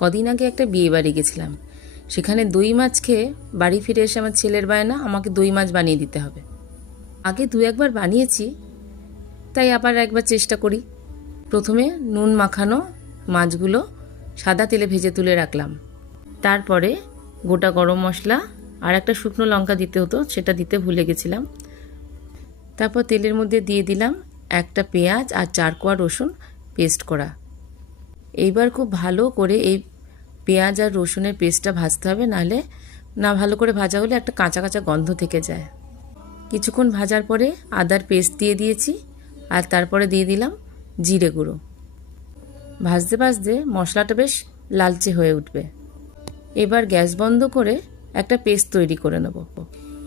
কদিন আগে একটা বিয়ে বাড়ি গেছিলাম, সেখানে দই মাছ খেয়ে বাড়ি ফিরে এসে আমার ছেলের বায়না আমাকে দই মাছ বানিয়ে দিতে হবে। আগে দু একবার বানিয়েছি, তাই আবার একবার চেষ্টা করি। প্রথমে নুন মাখানো মাছগুলো সাদা তেলে ভেজে তুলে রাখলাম। তারপরে গোটা গরম মশলা আর একটা শুকনো লঙ্কা দিতে হতো, সেটা দিতে ভুলে গেছিলাম। তারপর তেলের মধ্যে দিয়ে দিলাম একটা পেঁয়াজ আর 4 কোয়া রসুন পেস্ট করা। এইবার খুব ভালো করে এই পেঁয়াজ আর রসুনের পেস্টটা ভাজতে হবে, নাহলে না ভালো করে ভাজা হলে একটা কাঁচা কাঁচা গন্ধ থেকে যায়। কিছুক্ষণ ভাজার পরে আদার পেস্ট দিয়ে দিয়েছি, আর তারপরে দিয়ে দিলাম জিরে গুঁড়ো। ভাজতে ভাজতে মশলাটা বেশ লালচে হয়ে উঠবে। এবার গ্যাস বন্ধ করে একটা পেস্ট তৈরি করে নেব।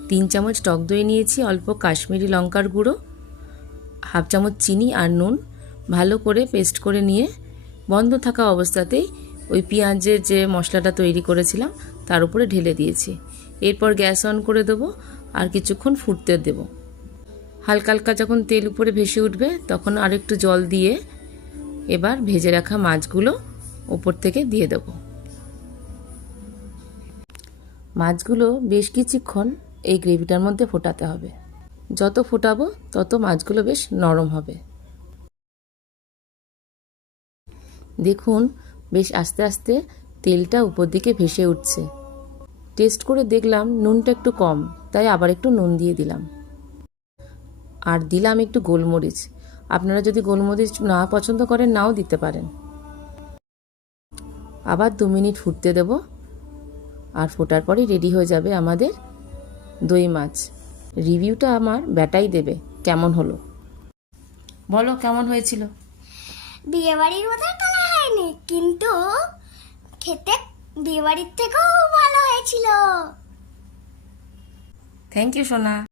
3 চামচ টক দই নিয়েছি, অল্প কাশ্মীরি লঙ্কার গুঁড়ো, হাফ চামচ চিনি আর নুন ভালো করে পেস্ট করে নিয়ে বন্ধ থাকা অবস্থাতেই ওই পেঁয়াজের যে মশলাটা তৈরি করেছিলাম তার উপরে ঢেলে দিয়েছি। এরপর গ্যাস অন করে দেবো আর কিছুক্ষণ ফুটতে দেব। হালকা হালকা যখন তেল উপরে ভেসে উঠবে তখন আর একটু জল দিয়ে এবার ভেজে রাখা মাছগুলো উপর থেকে দিয়ে দেব। মাছগুলো বেশ কিছুক্ষণ এই গ্রেভিটার মধ্যে ফোটাতে হবে। যত ফোটাবো তত মাছগুলো বেশ নরম হবে। দেখুন বেশ আস্তে আস্তে তেলটা উপর দিকে ভেসে উঠছে। টেস্ট করে দেখলাম নুনটা একটু কম, তাই আবার একটু নুন দিয়ে দিলাম। আর দিলাম একটু গোলমরিচ। আপনারা যদি গোলমরিচ না পছন্দ করেন নাও দিতে পারেন। আবার 2 মিনিট ফুটতে দেব, আর ফোটার পরেই রেডি হয়ে যাবে আমাদের দই মাছ। রিভিউটা আমার বেটাই দেবে কেমন হলো। বলো কেমন হয়েছিল? বিয়ে বাড়ির মতন তো হয়নি, কিন্তু খেতে বিয়ে বাড়ির থেকেও ভালো হয়েছিল। থ্যাংক ইউ সোনা।